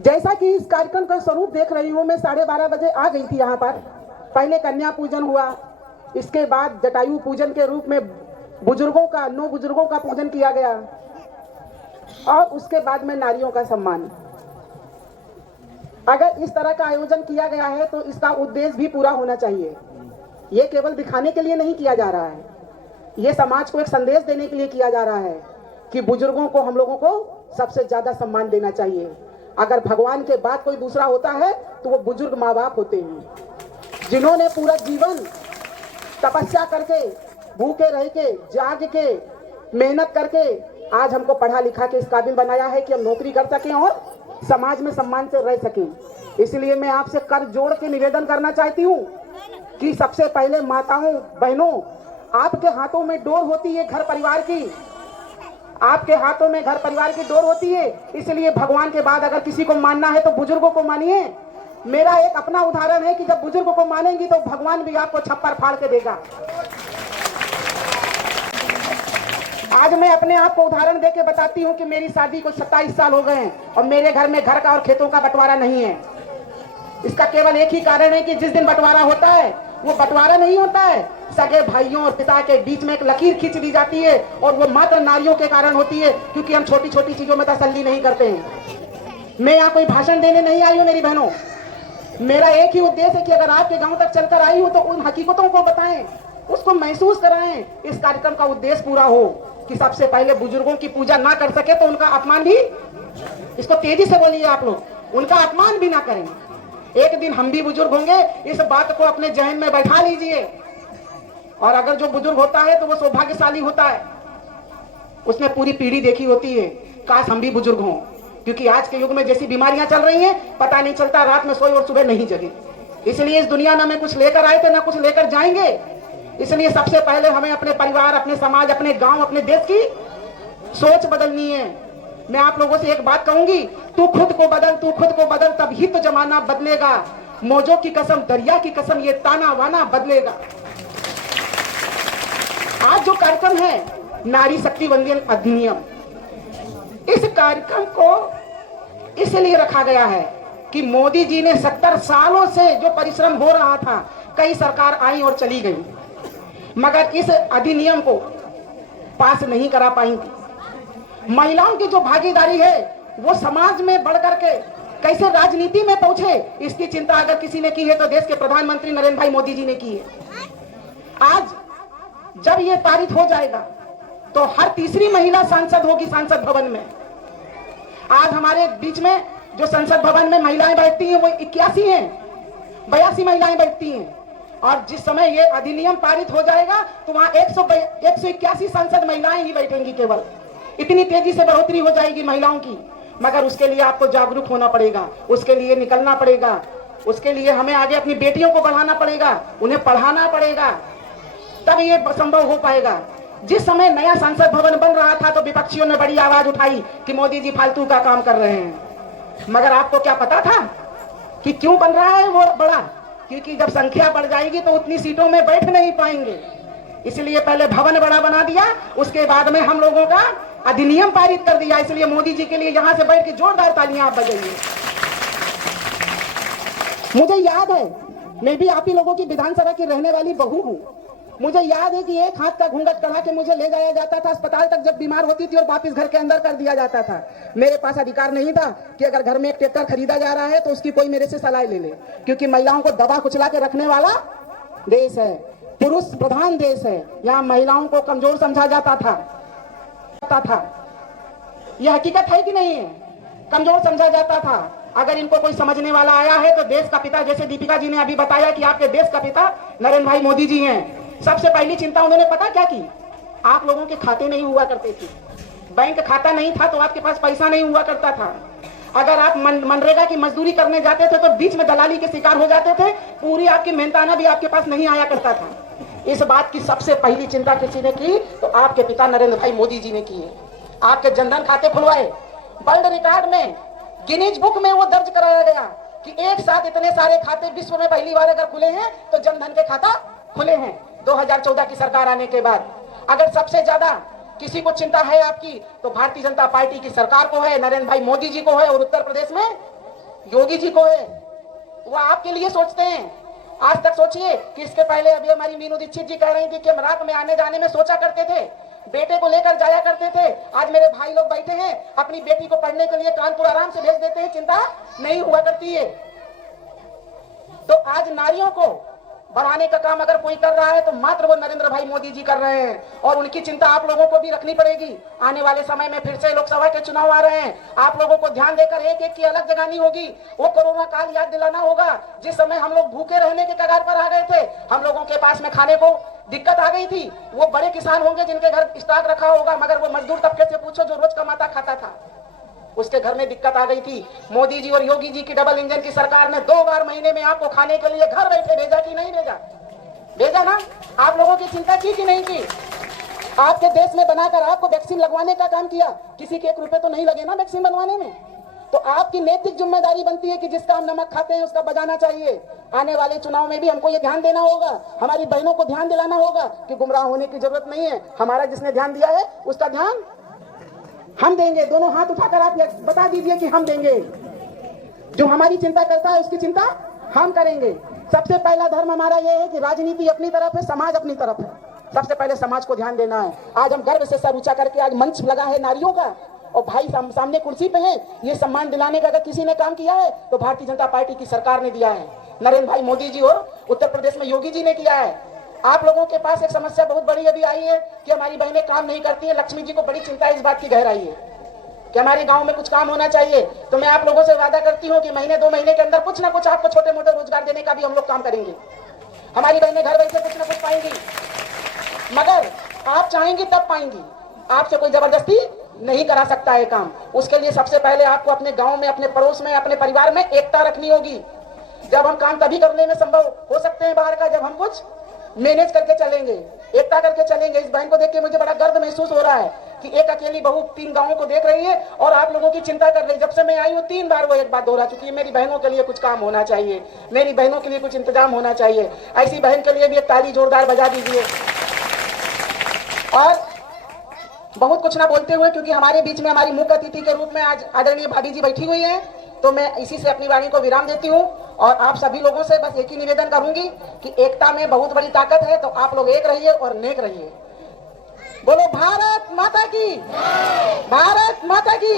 जैसा कि इस कार्यक्रम का स्वरूप देख रही हूँ, मैं 12:30 बजे आ गई थी यहाँ पर। पहले कन्या पूजन हुआ, इसके बाद जटायु पूजन के रूप में बुजुर्गों का 9 बुजुर्गों का पूजन किया गया और उसके बाद में नारियों का सम्मान। अगर इस तरह का आयोजन किया गया है तो इसका उद्देश्य भी पूरा होना चाहिए। ये केवल दिखाने के लिए नहीं किया जा रहा है, ये समाज को एक संदेश देने के लिए किया जा रहा है कि बुजुर्गों को हम लोगों को सबसे ज्यादा सम्मान देना चाहिए। अगर भगवान के बाद कोई दूसरा होता है तो वो बुजुर्ग माँ बाप होते हैं, जिन्होंने पूरा जीवन तपस्या करके, भूखे रह के, जाग के, मेहनत करके आज हमको पढ़ा लिखा के इस काबिल बनाया है कि हम नौकरी कर सकें और समाज में सम्मान से रह सकें। इसलिए मैं आपसे कर जोड़ के निवेदन करना चाहती हूँ कि सबसे पहले माताओं, बहनों, आपके हाथों में डोर होती है घर परिवार की, आपके हाथों में घर परिवार की डोर होती है। इसलिए भगवान के बाद अगर किसी को मानना है तो बुजुर्गों को मानिए। मेरा एक अपना उदाहरण है कि जब बुजुर्गों को मानेंगी तो भगवान भी आपको छप्पर फाड़ के देगा। आज मैं अपने आप को उदाहरण देके बताती हूँ कि मेरी शादी को 27 साल हो गए हैं और मेरे घर में घर का और खेतों का बंटवारा नहीं है। इसका केवल एक ही कारण है कि जिस दिन बंटवारा होता है वो बंटवारा नहीं होता है, सगे भाइयों और पिता के बीच में एक लकीर खींच दी जाती है और वो मात्र नारियों के कारण होती है, क्योंकि हम छोटी छोटी चीजों में तसल्ली नहीं करते हैं। मैं यहाँ कोई भाषण देने नहीं आई हूँ मेरी बहनों, मेरा एक ही उद्देश्य है कि अगर आपके गांव तक चलकर आई हूँ तो उन हकीकतों को बताएं, उसको महसूस कराएं। इस कार्यक्रम का उद्देश्य पूरा हो कि सबसे पहले बुजुर्गों की पूजा ना कर सके तो उनका अपमान भी, इसको तेजी से बोलिए आप लोग, उनका अपमान भी ना करें। एक दिन हम भी बुजुर्ग होंगे, इस बात को अपने जहन में बैठा लीजिए। और अगर जो बुजुर्ग होता है तो वो सौभाग्यशाली होता है, उसने पूरी पीढ़ी देखी होती है। काश हम भी बुजुर्ग हों, क्योंकि आज के युग में जैसी बीमारियां चल रही हैं, पता नहीं चलता रात में सोए और सुबह नहीं जगे। इसलिए इस दुनिया में कुछ लेकर आए थे ना कुछ लेकर जाएंगे। इसलिए सबसे पहले हमें अपने परिवार, अपने समाज, अपने गांव, अपने देश की सोच बदलनी है। मैं आप लोगों से एक बात कहूंगी, तू खुद को बदल, तू खुद को बदल, तभी तो जमाना बदलेगा। मौजों की कसम, दरिया की कसम, ये ताना वाना बदलेगा। आज जो कार्यक्रम है नारी शक्ति वंदन अधिनियम, इस कार्यक्रम को इसलिए रखा गया है कि मोदी जी ने 70 सालों से जो परिश्रम हो रहा था, कई सरकार आई और चली गई, मगर इस अधिनियम को पास नहीं करा पाएंगी। महिलाओं की जो भागीदारी है वो समाज में बढ़ करके कैसे राजनीति में पहुंचे, इसकी चिंता अगर किसी ने की है तो देश के प्रधानमंत्री नरेंद्र भाई मोदी जी ने की है। आज जब ये पारित हो जाएगा तो हर तीसरी महिला सांसद होगी संसद भवन में। आज हमारे बीच में जो संसद भवन में महिलाएं बैठती हैं वो 81 हैं, 82 महिलाएं बैठती हैं। और जिस समय ये अधिनियम पारित हो जाएगा तो वहां 181 संसद महिलाएं ही बैठेंगी केवल। इतनी तेजी से बढ़ोतरी हो जाएगी महिलाओं की। मगर उसके लिए आपको जागरूक होना पड़ेगा, उसके लिए निकलना पड़ेगा, उसके लिए हमें आगे अपनी बेटियों को बढ़ाना पड़ेगा, उन्हें पढ़ाना पड़ेगा, तब ये संभव हो पाएगा। जिस समय नया संसद भवन बन रहा था तो विपक्षियों ने बड़ी आवाज उठाई कि मोदी जी फालतू का काम कर रहे हैं। मगर आपको क्या पता था कि क्यों बन रहा है वो बड़ा? क्योंकि जब संख्या बढ़ जाएगी तो उतनी सीटों में बैठ नहीं पाएंगे। इसलिए पहले भवन बड़ा बना दिया, उसके बाद में हम लोगों का अधिनियम पारित कर दिया। इसलिए मोदी जी के लिए यहां से बैठ के जोरदार तालियां आप बजाइए। मुझे याद है, मैं भी आप ही लोगों की विधानसभा की रहने वाली बहू हूं। मुझे याद है कि एक हाथ का घूंघट कढ़ा के मुझे ले जाया जाता था अस्पताल तक जब बीमार होती थी और वापस घर के अंदर कर दिया जाता था। मेरे पास अधिकार नहीं था कि अगर घर में एक ट्रैक्टर खरीदा जा रहा है तो उसकी कोई मेरे से सलाह ले ले, क्योंकि महिलाओं को दबा कुचला के रखने वाला देश है, पुरुष प्रधान देश है। यहाँ महिलाओं को कमजोर समझा जाता था। यह हकीकत है कि नहीं है? कमजोर समझा जाता था। अगर इनको कोई समझने वाला आया है तो देश का पिता, जैसे दीपिका जी ने अभी बताया कि आपके देश का पिता नरेंद्र भाई मोदी जी हैं। सबसे पहली चिंता उन्होंने पता क्या की? आप लोगों के खाते नहीं हुआ करते थे, बैंक खाता नहीं था तो आपके पास पैसा नहीं हुआ करता था। अगर आप मनरेगा की मजदूरी करने जाते थे तो बीच में दलाली के शिकार हो जाते थे, पूरी आपकी मेहनताना भी आपके पास नहीं आया करता था। इस बात की सबसे पहली चिंता किसी ने की तो आपके पिता नरेंद्र भाई मोदी जी ने की है। आपके जनधन खाते खुलवाए, वर्ल्ड रिकॉर्ड में, गिनीज बुक में वो दर्ज कराया गया कि एक साथ इतने सारे खाते विश्व में पहली बार अगर खुले हैं तो जनधन के खाता खुले हैं 2014 की सरकार आने के बाद। अगर सबसे ज्यादा किसी को चिंता है आपकी तो भारतीय जनता पार्टी की सरकार को है, नरेंद्र भाई मोदी जी को है। और उत्तर प्रदेश में योगी जी को है, वो आपके लिए सोचते हैं। आज तक सोचिए कि इसके पहले अभी हमारी मीनू दीक्षित जी कह रही थी कि हम रात में आने जाने में सोचा करते थे, बेटे को लेकर जाया करते थे। आज मेरे भाई लोग बैठे हैं, अपनी बेटी को पढ़ने के लिए कानपुर आराम से भेज देते हैं, चिंता नहीं हुआ करती है। तो आज नारियों को बढ़ाने का काम अगर कोई कर रहा है तो मात्र वो नरेंद्र भाई मोदी जी कर रहे हैं, और उनकी चिंता आप लोगों को भी रखनी पड़ेगी। आने वाले समय में फिर से लोकसभा के चुनाव आ रहे हैं, आप लोगों को ध्यान देकर एक एक की अलग जगानी होगी। वो कोरोना काल याद दिलाना होगा, जिस समय हम लोग भूखे रहने के कगार पर आ गए थे, हम लोगों के पास में खाने को दिक्कत आ गई थी। वो बड़े किसान होंगे जिनके घर स्टॉक रखा होगा, मगर वो मजदूर तबके से पूछो जो रोज कमाता खाता था, उसके घर में दिक्कत आ गई थी। मोदी जी और योगी जी की डबल इंजन की सरकार ने 2 बार महीने में आपको खाने के लिए घर बैठे भेजा कि नहीं भेजा? भेजा ना? आप लोगों की चिंता की कि नहीं की? आपके देश में बनाकर आपको वैक्सीन लगवाने का काम किया, किसी के 1 रुपए तो नहीं लगे ना वैक्सीन बनवाने में। तो आपकी नैतिक जिम्मेदारी बनती है कि जिसका हम नमक खाते हैं उसका बजाना चाहिए। आने वाले चुनाव में भी हमको ये ध्यान देना होगा, हमारी बहनों को ध्यान दिलाना होगा कि गुमराह होने की जरूरत नहीं है। हमारा जिसने ध्यान दिया है उसका ध्यान हम देंगे। दोनों हाथ उठाकर आप बता दीजिए कि हम देंगे। जो हमारी चिंता करता है उसकी चिंता हम करेंगे। सबसे पहला धर्म हमारा ये है कि राजनीति अपनी तरफ है, समाज अपनी तरफ है। सबसे पहले समाज को ध्यान देना है। आज हम गर्व से सर ऊंचा करके आज मंच लगा है नारियों का, और भाई सामने कुर्सी पे हैं, ये सम्मान दिलाने का अगर किसी ने काम किया है तो भारतीय जनता पार्टी की सरकार ने दिया है, नरेंद्र भाई मोदी जी और उत्तर प्रदेश में योगी जी ने किया है। आप लोगों के पास एक समस्या बहुत बड़ी अभी आई है कि हमारी बहनें काम नहीं करती है। लक्ष्मी जी को बड़ी चिंता है इस बात की गहराई है कि हमारे गांव में कुछ काम होना चाहिए। तो मैं आप लोगों से वादा करती हूँ कि महीने 2 महीने के अंदर कुछ ना कुछ आपको छोटे मोटे रोजगार देने का भी हम लोग काम करेंगे। हमारी बहनें घर बैठे कुछ ना कुछ पाएंगी, मगर आप चाहेंगी तब पाएंगी। आपसे कोई जबरदस्ती नहीं करा सकता है काम। उसके लिए सबसे पहले आपको अपने गांव में, अपने पड़ोस में, अपने परिवार में एकता रखनी होगी। जब हम काम तभी करने में संभव हो सकते हैं बाहर का, जब हम कुछ मैनेज करके चलेंगे, एकता करके चलेंगे। इस बहन को देख के मुझे बड़ा गर्व महसूस हो रहा है कि एक अकेली बहू 3 गांवों को देख रही है और आप लोगों की चिंता कर रही है। जब से मैं आई हूँ 3 बार वो एक बात दोहरा चुकी है, मेरी बहनों के लिए कुछ काम होना चाहिए, मेरी बहनों के लिए कुछ इंतजाम होना चाहिए। ऐसी बहन के लिए भी एक ताली जोरदार बजा दीजिए। और बहुत कुछ ना बोलते हुए, क्योंकि हमारे बीच में हमारी मुख्य अतिथि के रूप में आज आदरणीय भाभी जी बैठी हुई हैं, तो मैं इसी से अपनी वाणी को विराम देती हूँ। और आप सभी लोगों से बस एक ही निवेदन करूंगी कि एकता में बहुत बड़ी ताकत है, तो आप लोग एक रहिए और नेक रहिए। बोलो भारत माता की, भारत माता की।